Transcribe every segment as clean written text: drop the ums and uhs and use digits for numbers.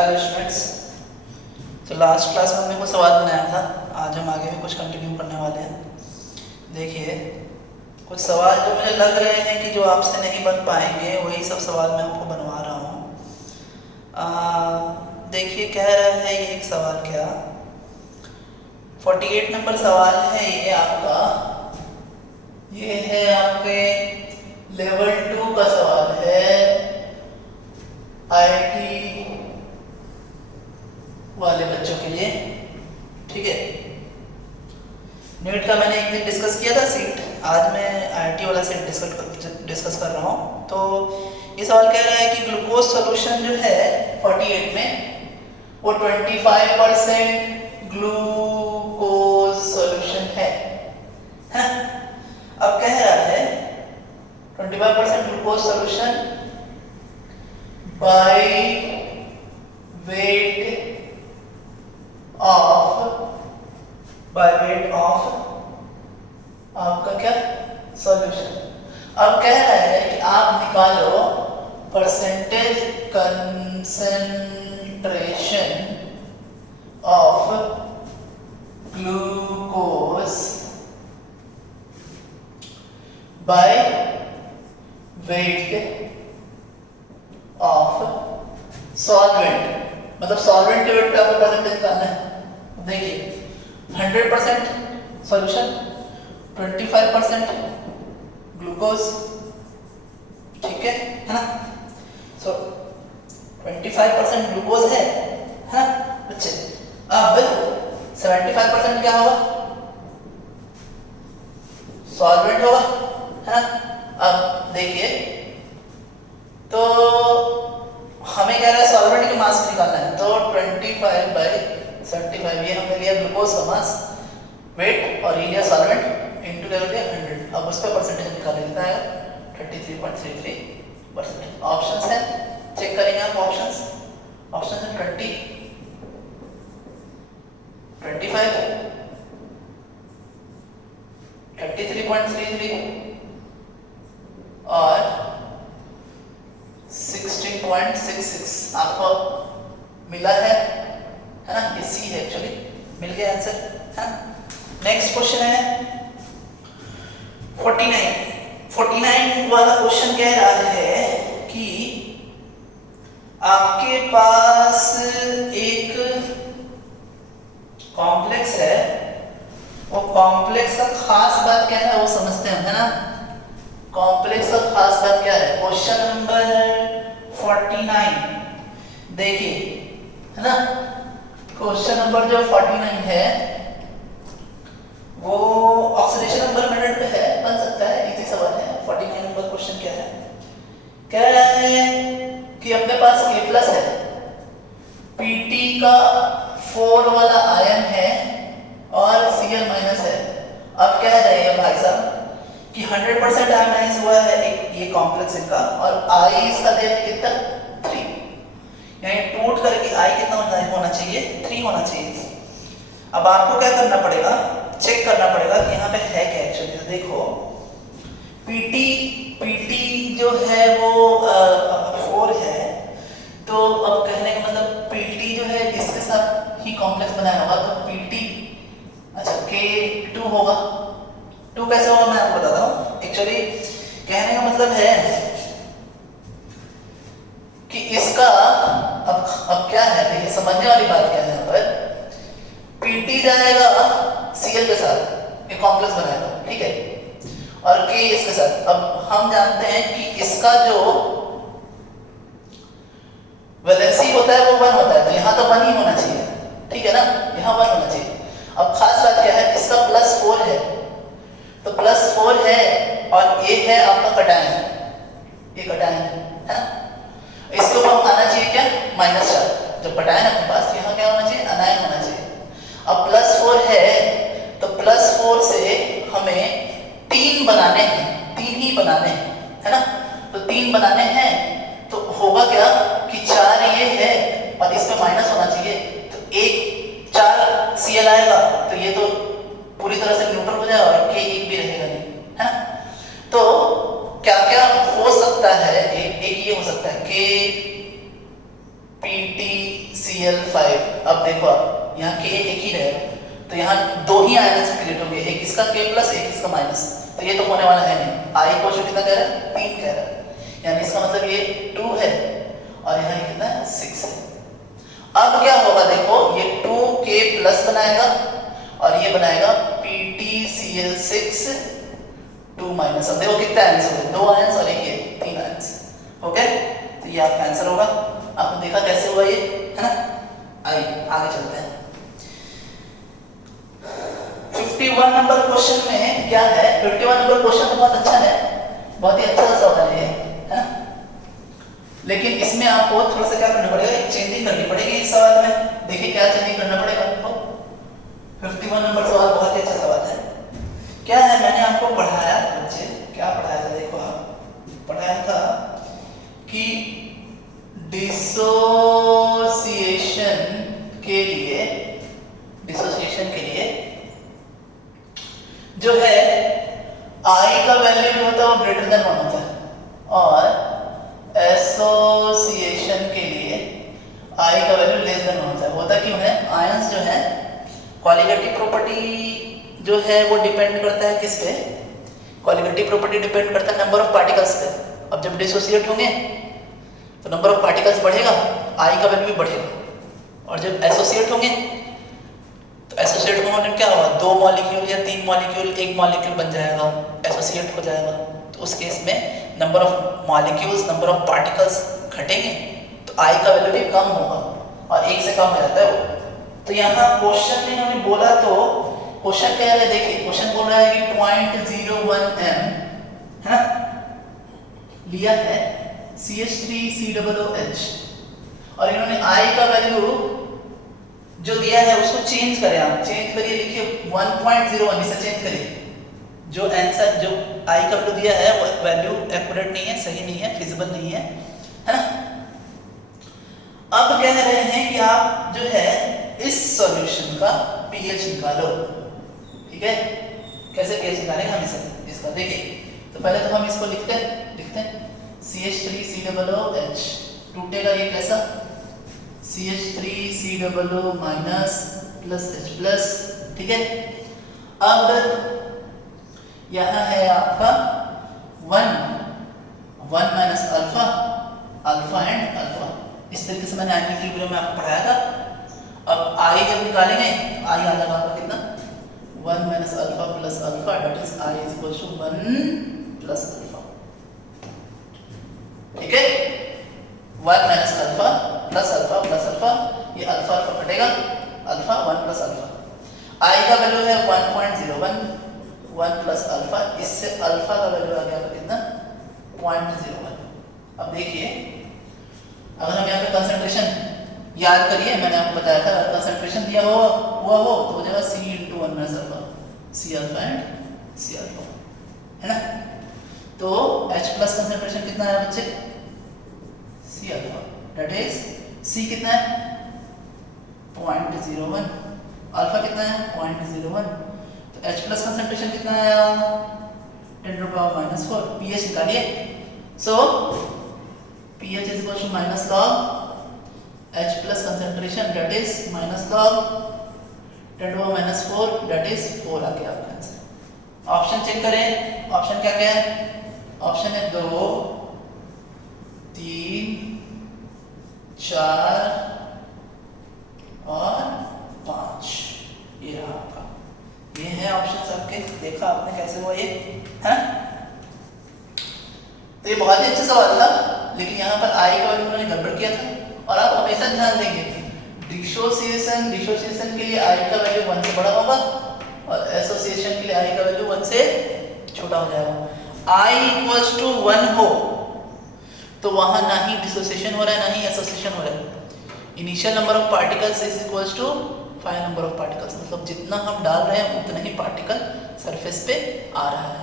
Hello students. तो last class में हमने कुछ सवाल बनाया था, आज हम आगे भी कुछ कंटिन्यू करने वाले हैं। देखिए, कुछ सवाल जो मुझे लग रहे हैं कि जो आपसे नहीं बन पाएंगे वही सब सवाल मैं आपको बनवा रहा हूँ। देखिए, कह रहा है ये एक सवाल, क्या 48 नंबर सवाल है ये आपका। ये है आपके लेवल 2 का सवाल है, आईआईटी वाले बच्चों के लिए। ठीक है, नीट का मैंने एक दिन डिस्कस किया था सीट, आज मैं आईआईटी वाला सीट डिस्कस कर रहा हूँ। तो ये सवाल कह रहा है कि ग्लूकोज सॉल्यूशन जो है 48 में वो 25% ग्लूकोज सॉल्यूशन है। अब कह रहा है 25% glucose solution by weight of आपका क्या सॉल्यूशन। अब कह रहा है कि आप निकालो percentage concentration of glucose by weight of solvent, मतलब सॉल्वेंट के वेट पे आपको परसेंटेज निकालना है। देखिए 100% सॉल्यूशन, 25% ग्लूकोज, ठीक है ना। सो 25% ग्लूकोज है ना बच्चे। अब 75% क्या होगा, सॉल्वेंट होगा, है ना। अब देखिए, तो हमें कह रहा है सॉल्वेंट के मास निकालना है, तो 25/75 ये हमने लिया ग्लूकोज का मास, वेट, और ये लिया सॉल्वेंट इनटू ले लिया 100। अब उस पर परसेंटेज निकाल लेता है 33.33%। ऑप्शंस है, चेक करेंगे आप ऑप्शंस। ऑप्शन है 20, 25, 33.33 और 16.66 आपको मिला है ना। ये सी है एक्चुअली, मिल गया आंसर है। नेक्स्ट क्वेश्चन है 49 वाला क्वेश्चन कह रहा है कि आपके पास एक कॉम्प्लेक्स है, वो कॉम्प्लेक्स का खास बात क्या है वो समझते हैं, है ना। कॉम्प्लेक्स का खास बात क्या है, क्वेश्चन नंबर 49 देखिए, है ना। क्वेश्चन नंबर जो 49 है वो ऑक्सीडेशन नंबर मिनट पे है, बन सकता है, इजी सवाल है। 49 नंबर क्वेश्चन क्या है, कह रहा है कि अपने पास K+ है, Pt का 4 वाला आयन है और Cl- है। अब कह रहे हैं भाई साहब कि 100% आयनाइज हुआ है एक ये कॉम्प्लेक्स इनका, और I इसका दे कितना 3, यानी टूट करके I कितना होना चाहिए 3 होना चाहिए। अब आपको क्या करना पड़ेगा, चेक करना पड़ेगा कि यहाँ पे है क्या एक्चुअली। तो देखो Pt जो है वो 4 है, तो अब कहने का मतलब Pt जो है इसके साथ ही कॉम्प्लेक्स बनाया होगा, तो Pt अच्छा K2 होगा। 2 कैसे होगा मैं आपको बताता हूँ। एक्चुअली कहने का मतलब है कि इसका अब क्या है, देखिए समझने वाली बात क्या है। यहाँ पर Pt जाएगा Cl के साथ, एक कॉम्प्लेक्स बनाएगा, ठीक है, और K इसके साथ। अब हम जानते हैं कि इसका जो वैलेंसी होता है वो 1 होता है, तो यहाँ तो 1 ही होना चाहिए, ठीक है ना, यहाँ 1 होना चाहिए। अब खास बात क्या है, इसका +4 है, तो +4 है और ये है आपका कटायन, ये कटायन है ना। इसके ऊपर आना चाहिए क्या -4, जब कटायन अपने पास, यहाँ क्या होना चाहिए अनायन होना चाहिए। अब +4 है तो +4 से हमें 3 बनाने हैं, 3 ही बनाने हैं, है ना। तो 3 बनाने हैं तो होगा क्या कि 4 ये है और इस पे माइनस होना चाहिए, तो 4 Cl आएगा, तो ये तो पूरी तरह से न्यूट्रल हो जाएगा और K एक भी रहेगा नहीं, है ना। तो क्या क्या हो सकता है, एक ये हो सकता है PtCl5। अब देखो आप यहाँ K एक ही रहेगा, तो यहाँ दो ही आयंस क्रिएट होंगे, एक इसका K प्लस एक इसका माइनस, तो ये तो होने वाला है नहीं। I को कितना कह रहा है, 3 कह रहा है, यानी इसका मतलब ये 2 है और यहाँ ये कितना है, 6 है। अब क्या होगा देखो, ये 2K प्लस बनाएगा और ये बनाएगा PtCl6 2 माइनस। अब देखो कितने आयंस हो गए, 2 आयंस और एक ये 3 आयंस। ओके, तो ये आपका आंसर होगा। आपने देखा कैसे हुआ ये, है ना। आइए आगे चलते हैं। 51 नंबर क्वेश्चन में क्या है, 51 नंबर क्वेश्चन तो बहुत अच्छा है, बहुत ही अच्छा सवाल है, है? लेकिन इसमें आपको थोड़ा सा क्या करना पड़ेगा, एक चेंजिंग करनी पड़ेगी इस सवाल में। देखिए क्या चेंजिंग करना पड़ेगा आपको। 51 नंबर सवाल बहुत ही अच्छा सवाल है। क्या है, मैंने आपको पढ़ाया बच्चे, क्या पढ़ाया था देखो, आप पढ़ाया था कि डिसोसिएशन के लिए जो है I का वैल्यू जो होता है वो ग्रेटर देन 1 होता है, और एसोसिएशन के लिए I का वैल्यू लेस देन 1 होता है। होता क्यों है, आयंस जो है कॉलीगेटिव प्रॉपर्टी जो है वो डिपेंड करता है किस पे, कॉलीगेटिव प्रॉपर्टी डिपेंड करता है नंबर ऑफ पार्टिकल्स पे। अब जब डिसोसिएट होंगे तो नंबर ऑफ पार्टिकल्स बढ़ेगा, I का वैल्यू भी बढ़ेगा, और जब एसोसिएट होंगे तो एसोसिएट होने क्या होगा, 2 मॉलिक्यूल या 3 मॉलिक्यूल एक मॉलिक्यूल बन जाएगा, एसोसिएट हो जाएगा। तो उस केस में number of molecules, number of particles घटेंगे, तो I का वैल्यू भी कम होगा और 1 से कम हो जाता है वो। तो यहाँ क्वेश्चन में इन्होंने बोला, तो क्वेश्चन क्या है, देखिए क्वेश्चन बोल रहा है कि 0.01 m है लिया है CH3COOH, और इन्होंने I का वैल्यू जो दिया है उसको चेंज करें, आप चेंज करिए, लिखिए 1.01, इसे चेंज करिए। जो आंसर जो I का वैल्यू दिया है वो वैल्यू एक्यूरेट नहीं है, सही नहीं है, फिजिबल नहीं है, है ना। अब कह रहे हैं कि आप जो है इस सॉल्यूशन का pH निकालो, ठीक है। कैसे pH निकालेंगे हम इसका देखिए, तो पहले तो हम इसको लिखते हैं CH3COOH, टूटेगा ये कैसा, CH3COO minus plus H plus, ठीक है। अब यहाँ है आपका 1 minus alpha, alpha and alpha, इस तरीके से मैंने आगे की वीडियो में आपको पढ़ाया था। अब I जब निकालेंगे, I आ जाएगा आपका कितना, 1 minus alpha plus alpha, that is I is equal to 1 plus alpha, ठीक है। 1 माइनस अल्फा प्लस अल्फा, ये अल्फा अल्फा कटेगा, अल्फा 1 प्लस अल्फा। I का वैल्यू है 1.01, 1 प्लस अल्फा, इससे अल्फा का वैल्यू आ गया कितना, 0.01। अब देखिए, अगर हम यहाँ पे कंसंट्रेशन याद करिए, मैंने आपको बताया था अगर कंसंट्रेशन दिया हुआ हो तो हो जाएगा C × 1 minus alpha, C alpha and C alpha, है ना। तो H प्लस कंसंट्रेशन कितना है बच्चे, C alpha, that is C कितना है 0.01, अल्फा कितना है 0.01, तो H प्लस कंसंट्रेशन कितना आया 10⁻⁻⁴। pH निकालिए, सो pH is equal to minus log H plus concentration, that is minus log 10⁻⁴, that is 4 आ गया आपका आंसर। ऑप्शन चेक करें, ऑप्शन क्या क्या है, ऑप्शन है 2, 3, 4 और 5, ये रहा आपका, ये है ऑप्शन आपके। देखा आपने कैसे हुआ ये, है। तो ये बहुत ही अच्छा सवाल था, लेकिन यहाँ पर I का वैल्यू मैंने गड़बड़ किया था। और आप हमेशा ध्यान देंगे डिसोसिएशन के लिए I का वैल्यू 1 से बड़ा होगा और एसोसिएशन के लिए I का वैल्यू 1 से छोटा हो जाएगा। I = 1 हो तो वहां ना ही डिसोसिएशन हो रहा है ना ही एसोसिएशन हो रहा है। Initial number of particles is equal to 5 number of particles, मतलब जितना हम डाल रहे हैं उतना ही पार्टिकल सरफेस पे आ रहा है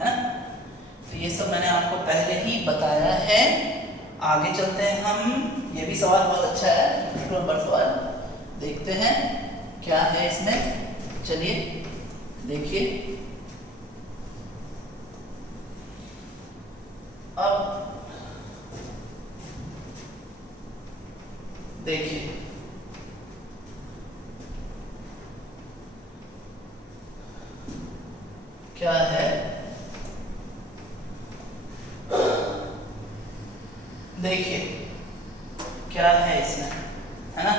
ना। तो ये सब मैंने आपको पहले ही बताया है। आगे चलते हैं हम, ये भी सवाल बहुत अच्छा है, 52 नंबर सवाल देखते हैं क्या है इसमें। चलिए देखिए, अब देखिए क्या है, देखिए क्या है इसमें, है ना।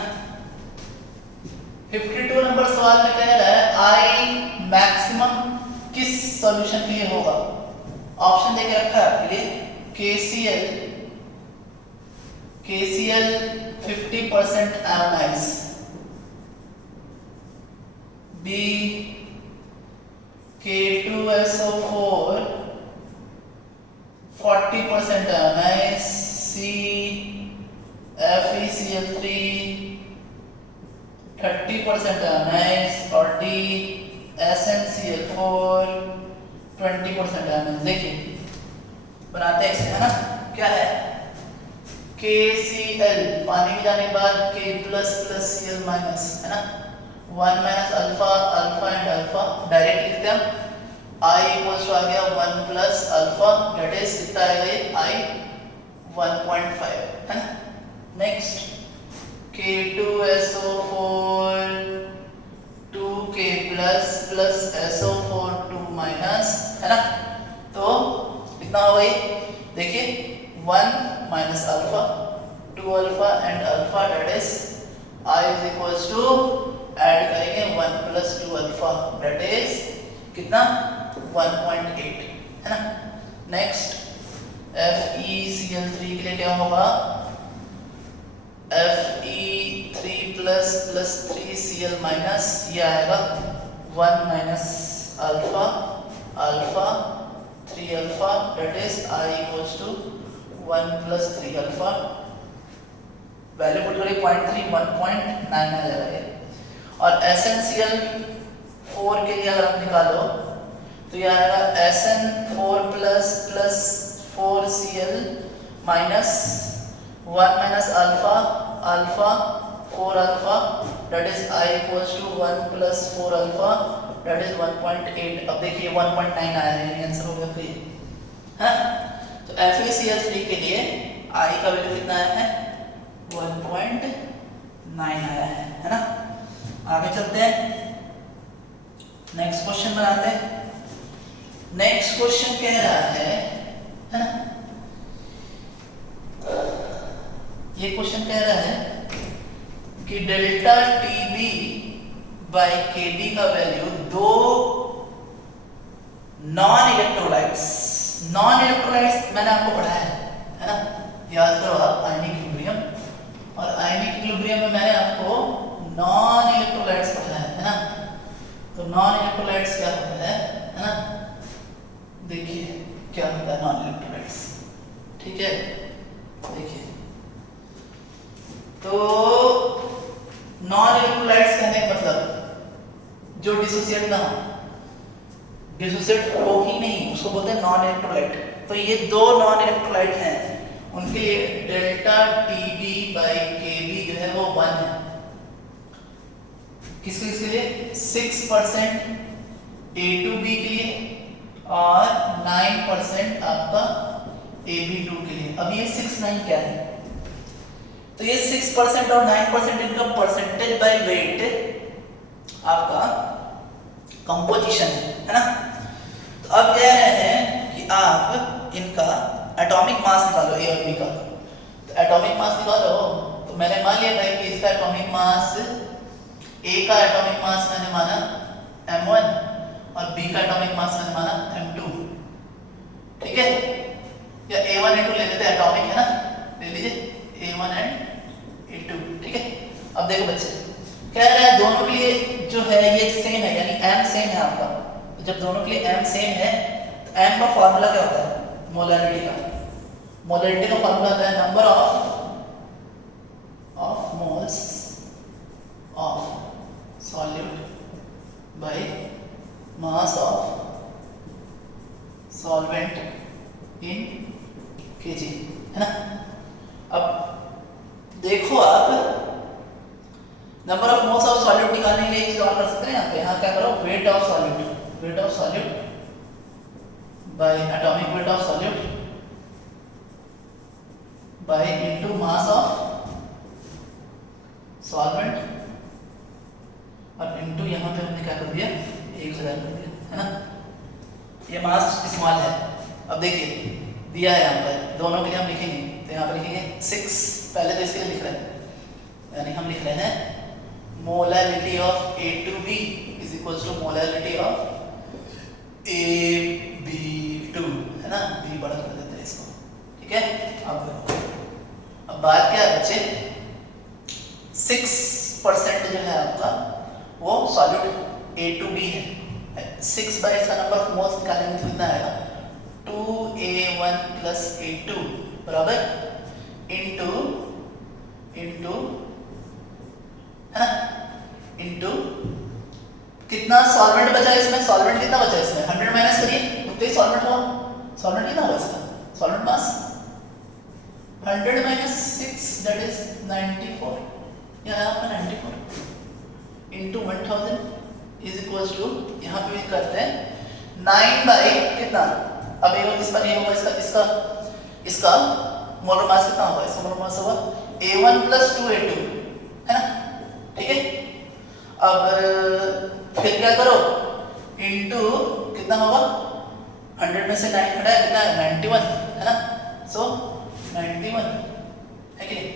52 नंबर सवाल में कह रहा है आई मैक्सिमम किस सॉल्यूशन के लिए होगा। ऑप्शन देके रखा है आपके लिए KCl 50% ionise, B K2SO4 40% ionise, C FeCl3 30% ionise और D SnCl4 20% आयोनाइज। देखिए बनाते हैं इसे, है ना। क्या है KCl पानी में जाने के बाद K plus plus Cl minus, है ना। 1 minus alpha, alpha and alpha direct लिखते हैं। I इक्वल्स टू आ गया 1 प्लस अल्फा, दैट इज कितना आएगा ये I 1.5, है ना। Next K2SO4 2K plus plus SO4 2 minus, है ना। तो कितना हो गई, देखिए 1 minus alpha 2 alpha and alpha, that is I is equals to add करेंगे 1 प्लस 2 अल्फा, दैट इज कितना 1.8, है ना। नेक्स्ट FeCl3 के लिए क्या होगा, Fe3 plus plus 3Cl minus, ये आएगा 1 minus alpha alpha 3 alpha, that is I equals to 1 plus 3 alpha. Value put करें 0.3 1.9 आ जाएगा ये। और SnCl4 के लिए अगर आप निकालो तो ये आएगा Sn4 plus plus 4Cl minus 1 minus alpha alpha 4 alpha, that is I equals to 1 plus 4 alpha, that is 1.8। अब देखिए 1.9 आया है, आंसर हो गया फिर, हाँ। तो FeCl3 के लिए I का वैल्यू कितना आया है 1.9 आया है ना। आगे चलते हैं, नेक्स्ट क्वेश्चन बनाते हैं। नेक्स्ट क्वेश्चन कह रहा है ना, ये क्वेश्चन कह रहा है कि डेल्टा TB बाई KB का वैल्यू दो नॉन इलेक्ट्रोलाइट्स मैंने आपको पढ़ाया है ना, याद करो आप आयनिक इक्विलिब्रियम, और आयनिक इक्विलिब्रियम में मैंने आपको नॉन इलेक्ट्रोलाइट्स पढ़ाया है ना। तो नॉन इलेक्ट्रोलाइट्स क्या होता है ना, देखिए क्या होता है नॉन इलेक्ट्रोलाइट्स, ठीक है। देखिए तो नॉन इलेक्ट्रोलाइट्स कहने का मतलब जो डिसोसिएट ना हो, डिसोसिएट हो ही नहीं, उसको बोलते हैं नॉन इलेक्ट्रोलाइट। तो ये दो नॉन इलेक्ट्रोलाइट हैं, उनके लिए डेल्टा TB बाई KB जो है वो 1 है। किसके लिए 6% A2B के लिए और 9% आपका AB2 के लिए। अब ये 6 9 क्या है, तो ये 6% और 9% इनका परसेंटेज बाय वेट आपका कंपोजिशन है ना। तो अब कह रहे हैं कि आप इनका एटॉमिक मास निकालो A और B का। तो एटॉमिक मास निकालो, तो मैंने मान लिया भाई कि इसका एटॉमिक मास, A का एटॉमिक मास मैंने माना M1 और B का एटॉमिक मास मैंने माना M2, ठीक है। या A1 A2 ले लेते हैं, एटॉमिक है ना, ले लीजिए A1 एंड A2, ठीक है। अब देखो बच्चे कह रहा है दोनों के लिए जो है ये सेम है, यानी M सेम है आपका। तो जब दोनों के लिए M सेम है तो M का फॉर्मूला क्या होता है, मोलैरिटी का। मोलैरिटी का फॉर्मूला होता है number of moles of solute by mass of solvent in kg, है ना। अब देखो आप number of moles of solute निकालने के लिए एक चीज और कर सकते हैं यहाँ पे। यहाँ क्या करो, weight of solute bye atomic weight of solute bye into mass of solvent और इनटू यहाँ पे हमने क्या कर दिया 1000 कर दिया, है ना। ये मास स्मॉल है। अब देखिए दिया है यहाँ पर, दोनों के लिए हम लिखेंगे, तो यहाँ पर लिखेंगे 6, पहले तो इसके लिए लिख रहे हैं, यानी हम लिख रहे हैं molarity of A2B is equals to molarity of AB2, है ना। B बड़ा कर देते हैं इसको, ठीक है। अब बात क्या है बच्चे, 6% जो है आपका वो सॉलिड A2B है। 6 बाई इसका नंबर ऑफ मोल्स निकालेंगे तो कितना आएगा 2A1 प्लस A2 बराबर इनटू है ना, इनटू कितना सॉल्वेंट बचा इसमें, सॉल्वेंट कितना बचा इसमें 100 माइनस करिए, उतना ही सॉल्वेंट हुआ। सॉल्वेंट कितना हुआ इसका, solvent mass 100 minus 6 that is 94, यहाँ आपका 94 इनटू 1000 इज इक्वल्स टू, यहाँ पे भी करते हैं 9 बाई कितना, अब ये इस पर ये होगा इसका मोलर मास कितना होगा, इसका मोलर मास होगा A1 प्लस 2A2, है ना, ठीक है। अब फिर क्या करो इनटू कितना होगा 100 में से 9 हटाया कितना है 91, है ना। सो 91 है कि नहीं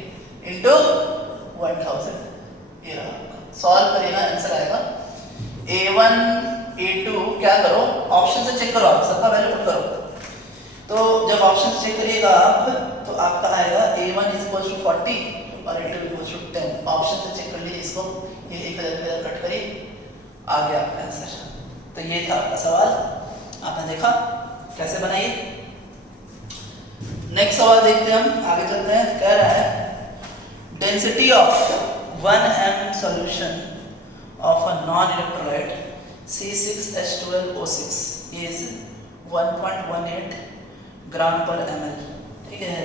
इनटू 1000, ये रहा। सॉल्व करेगा आंसर आएगा A1 A2, क्या करो ऑप्शन से चेक करो, आप सबका वैल्यू पुट करो। तो जब ऑप्शन से चेक करिएगा आप तो आपका आएगा A1 इज इक्वल टू 40 और A2 इक्वल टू 10। ऑप्शन से चेक कर लीजिए इसको, ये 1000 कट करिए, आ गया आपका आंसर। तो ये था आपका सवाल, आपने देखा कैसे बनाइए। नेक्स्ट सवाल देखते हैं हम, आगे चलते हैं। कह रहा है density of 1m solution of a non-electrolyte C6H12O6 is 1.18 ग्राम पर ml, ठीक है।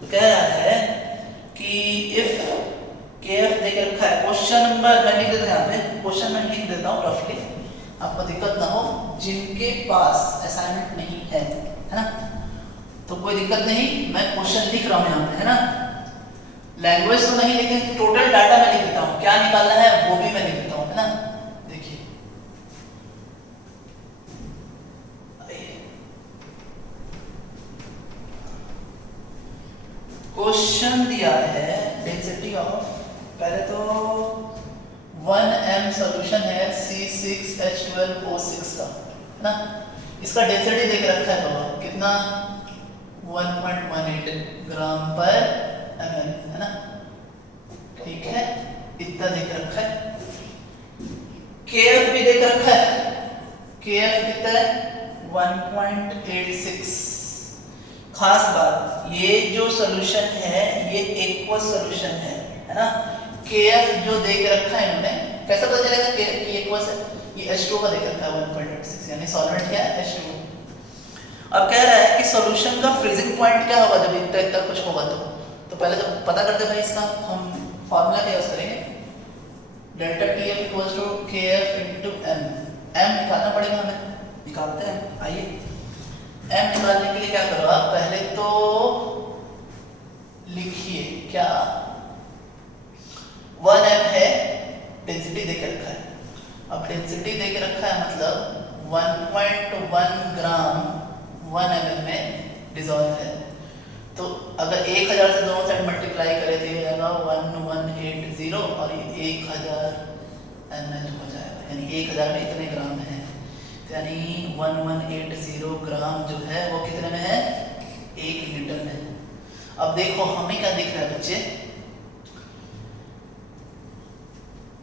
तो कह रहा है कि if KF दे के रखा है, क्वेश्चन नंबर मैं लिख देता हूँ यहाँ पे, क्वेश्चन मैं लिख देता हूँ रफली, आपको दिक्कत ना हो। जिनके पास असाइनमेंट नहीं है ना, तो कोई दिक्कत नहीं, मैं क्वेश्चन लिख रहा हूँ यहाँ पे, है ना। लैंग्वेज तो नहीं लेकिन टोटल डाटा मैं लिख देता हूँ, क्या निकालना है वो भी मैं लिख देता हूँ, है ना। देखिए क्वेश्चन दिया है डेंसिटी ऑफ, पहले तो 1m सॉल्यूशन है C6H12O6 का, है ना। इसका डेंसिटी देख रखा है बाबा कितना 1.18 ग्राम पर ml, है ना, ठीक है। इतना देख रखा है, KF भी देख रखा है, KF कितना है 1.86। खास बात, ये जो सॉल्यूशन है ये एक्वस सॉल्यूशन है ना। KF जो देख रखा है इन्होंने, कैसा पता चलेगा कि एक्वस है, ये H2 का देख रखा है 1.86, यानी सॉल्वेंट क्या है H2। अब कह रहा है कि सॉल्यूशन का फ्रीजिंग पॉइंट क्या होगा जब इतना कुछ होगा तो पहले तो पता करते भाई, इसका हम फार्मूला क्या यूज करेंगे, delta TF equals to KF into m। m निकालना पड़ेगा हमें, निकालते हैं। आइए m निकालने के लिए क्या करो आप, पहले तो लिखिए क्या 1m है, डेंसिटी देके रखा है। अब डेंसिटी देके रखा है मतलब 1.1 ग्राम 1 ml में डिसॉल्व है। तो अगर 1000 से दोनों साइड मल्टीप्लाई करें तो ये जाएगा 1180 और ये 1000 ml हो जाएगा, यानी 1000 में इतने ग्राम है, यानी 1180 ग्राम जो है वो कितने में है 1 लीटर में। अब देखो हमें क्या दिख रहा है बच्चे,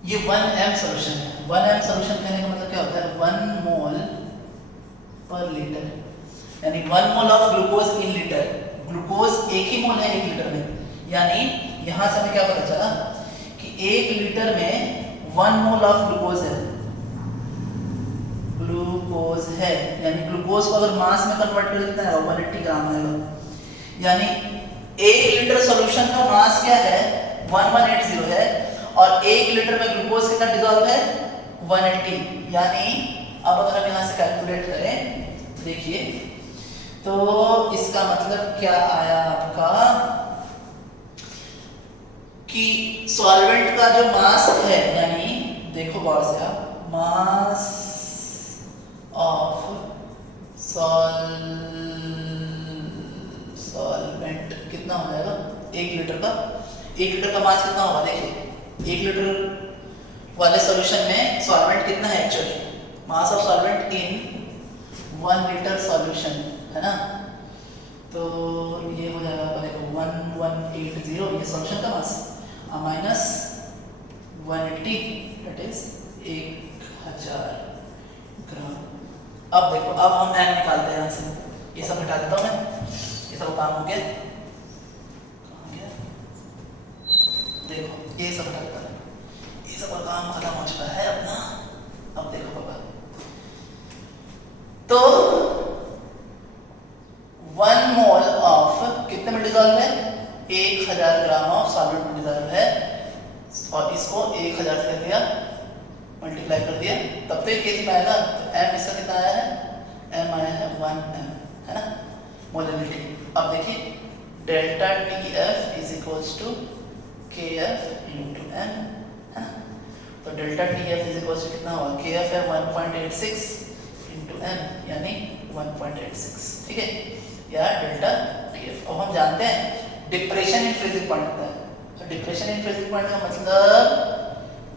ये 1m सॉल्यूशन है। 1m सॉल्यूशन कहने का मतलब क्या होता है 1 मोल पर लीटर, यानी 1 mole of glucose in litre. Glucose एक ही मोल है 1 लीटर में, यानी यहां से हमें क्या पता चला कि 1 लीटर में 1 मोल ऑफ ग्लूकोज है, यानी ग्लूकोज को अगर मास में कन्वर्ट कर देते हैं 180 ग्राम आएगा, यानी 1 लीटर सॉल्यूशन का मास क्या है 1180 है, और 1 लीटर में ग्लूकोज कितना डिसॉल्व है 180। यानी अब अगर हम यहाँ से कैलकुलेट करें देखिए तो इसका मतलब क्या आया आपका कि सॉल्वेंट का जो मास है, यानी देखो गौर से आप, मास ऑफ सॉल्वेंट कितना हो जाएगा 1 लीटर का। 1 लीटर का मास कितना होगा, देखिए 1 लीटर वाले सॉल्यूशन में सॉल्वेंट कितना है actually, mass of solvent in 1 litre solution, है ना। तो ये हो जाएगा आपका देखो 1180, ये सॉल्यूशन का मास, माइनस 180 दैट इज 1000 ग्राम। अब देखो, अब हम एम निकालते हैं यहाँ से, ये सब हटा देता हूँ मैं, ये सब काम हो गया, देखो ये सब हटा देता हूँ, ये सब काम खत्म हो चुका है अपना। अब देखो पापा, तो 1 मोल ऑफ कितने में डिजॉल्व है, 1000 ग्राम ऑफ सॉल्वेंट में डिजॉल्व है, और इसको 1000 से कर दिया, मल्टीप्लाई कर दिया, तब तो ये केजी में आएगा। तो एम इसका कितना आया है, एम आया है 1 एम, है ना, मोलरिटी। अब देखिए delta T F is equals to K F into M, है ना। तो delta T F is equals to कितना होगा, के एफ है 1.86 इंटू एम, यानी 1.86, ठीक है, या डेल्टा टी एफ। अब हम जानते हैं डिप्रेशन इन फ्रीजिंग पॉइंट होता है। तो डिप्रेशन इन फ्रीजिंग पॉइंट का मतलब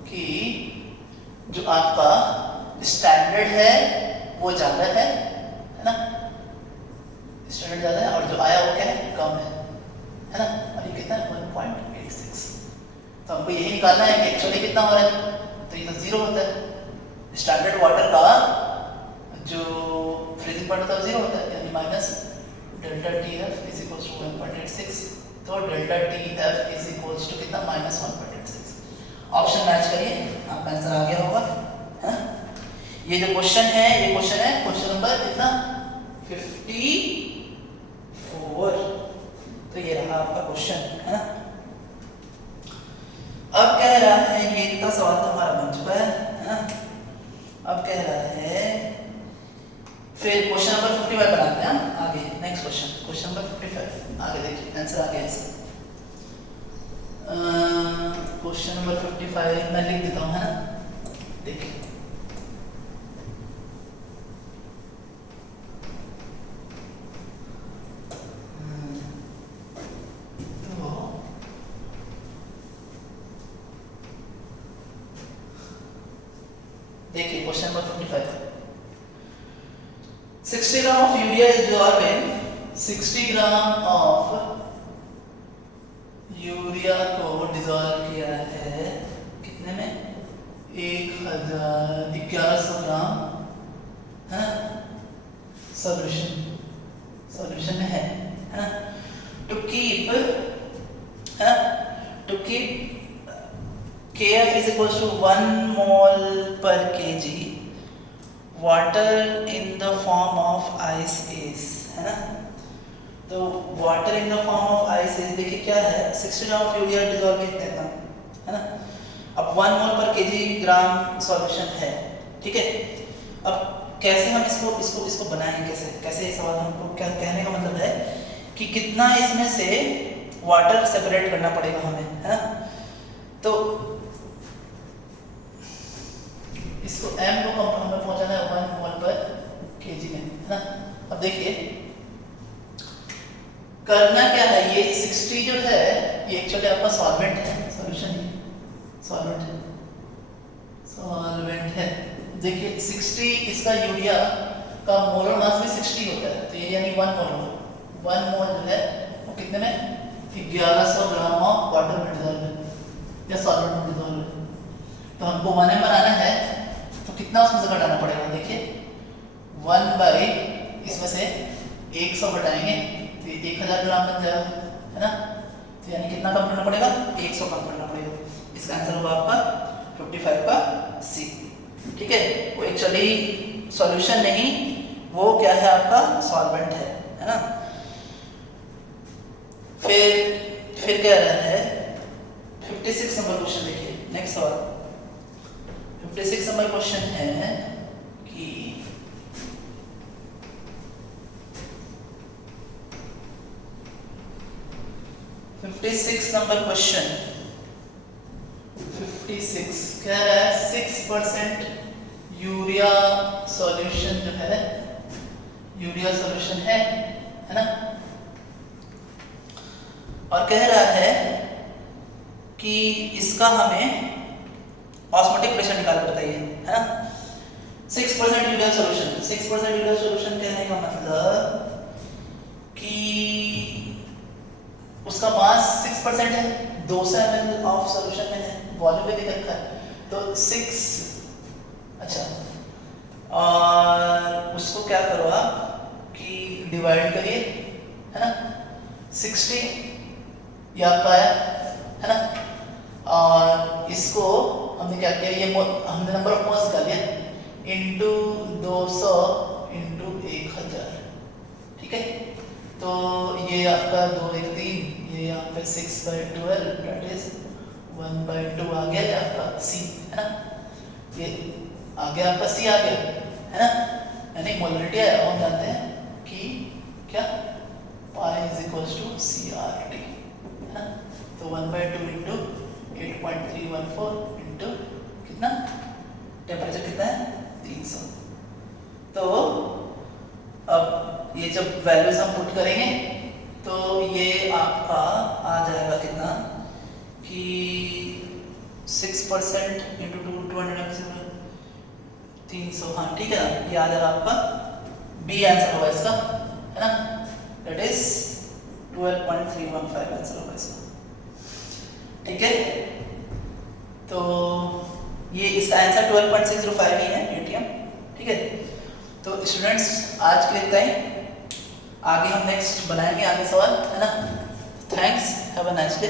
कि जो आपका स्टैंडर्ड है वो ज्यादा है ना, स्टैंडर्ड ज्यादा है, और जो आया वो क्या है, कम है ना। और ये कितना है 1.86। तो हमको यही निकालना है कि एक्चुअली कितना हो रहा है, तो ये तो 0 होता है। स्टैंडर्ड वाटर का जो फ्रीजिंग पॉइंट होता है 0 होता है, यानी minus delta T F is equals to 1.86। तो delta T F is equals to कितना, माइनस 1.86। ऑप्शन मैच करिए, आपका आंसर आ गया होगा, है ना। ये जो क्वेश्चन है, ये क्वेश्चन है क्वेश्चन नंबर कितना 54। तो ये रहा आपका क्वेश्चन, है ना। अब कह रहा है, ये इतना सवाल तो हमारा बन चुका है ना। अब कह रहा है फिर क्वेश्चन नंबर 55 बनाते हैं आगे, नेक्स्ट क्वेश्चन, क्वेश्चन नंबर 55 आगे देखिए, आंसर आ गया इसका। क्वेश्चन नंबर 55 मैं लिख देता हूँ, है ना, देखिए देखिए question number 55, 60 gram of urea is dissolved in 60 gram of urea को डिसॉल्व किया है कितने में, 1100 ग्राम, है ना, सॉल्यूशन में है ना। To keep Kf is equals to 1 mole per kg water in the form of ice is, है ना। तो water in the form of ice is, देखिए क्या है, 60 gram of urea dissolve in इतना, है ना। अब 1 मोल पर केजी ग्राम सॉल्यूशन है, ठीक है। अब कैसे हम इसको बनाएंगे, कैसे ये सवाल हमको क्या कहने का मतलब है कि कितना इसमें से वाटर सेपरेट करना पड़ेगा हमें, है ना। तो इसको m को हमें पहुंचाना है 1 मोल पर केजी में, है ना। अब देखिए करना क्या है, ये 60 जो है ये एक्चुअली आपका सॉल्वेंट है, सॉल्यूशन ही सॉल्वेंट है। देखिए 60 इसका यूरिया का मोलर मास भी 60 होता है, तो ये यानी 1 मोल होगा। 1 मोल जो है वो कितने में, 1100 ग्राम ऑफ वाटर में डिसॉल्व है या सॉल्वेंट में डिसॉल्व है। तो हमको 1 m बनाना है, तो कितना उसमें से घटाना पड़ेगा, देखिए 1 बाई इसमें से 100 घटाएंगे तो 1000 ग्राम बन जाएगा, है ना। तो यानी कितना कम करना पड़ेगा, 100 कम करना पड़ेगा। इसका आंसर होगा आपका 55 का सी, ठीक है। वो एक्चुअली सॉल्यूशन नहीं, वो क्या है आपका सॉल्वेंट है ना। फिर कह रहा है 56 नंबर क्वेश्चन, देखिए नेक्स्ट सवाल 56 नंबर क्वेश्चन है कि 56 नंबर क्वेश्चन 56 कह रहा है 6% यूरिया सॉल्यूशन जो है, यूरिया सॉल्यूशन है ना। और कह रहा है कि इसका हमें ऑस्मोटिक प्रेशर निकाल कर बताइए, है ना। 6% यूरिया सॉल्यूशन, 6% यूरिया सॉल्यूशन कहने का मतलब कि उसका मास 6% है, 200 ml ऑफ सॉल्यूशन में है, वॉल्यूम पे लिख रखा है तो 6। अच्छा, और उसको क्या करो आप कि डिवाइड करिए, है ना। 60 ये आपका है ना। और इसको हमने क्या किया, ये हमने नंबर ऑफ मोल्स निकाल लिया इंटू 200 इंटू 1000, ठीक है। तो ये आपका 2 1 3, ये यहाँ पे 6/12 दैट इज 1/2 आ गया, ये आपका C है ना। ये आ गया आपका C आ गया, है ना, यानी मोलरिटी है। हम जानते हैं कि क्या pi is equals to CRT, है ना। तो 1/2 इंटू 8.314 इंटू कितना, टेम्परेचर कितना है 300। तो अब ये जब वैल्यूज हम पुट करेंगे तो ये आपका आ जाएगा कितना कि 6% इंटू 200 300, हाँ ठीक है ना। ये आ जाएगा आपका बी आंसर होगा इसका, है ना, दैट इज 12.315 आंसर होगा इसका, ठीक है। तो ये इसका आंसर 12.605 ही है एटीएम, ठीक है। तो स्टूडेंट्स आज के लिए इतना ही, आगे हम नेक्स्ट बनाएंगे आगे सवाल, है ना। Thanks, have a nice day.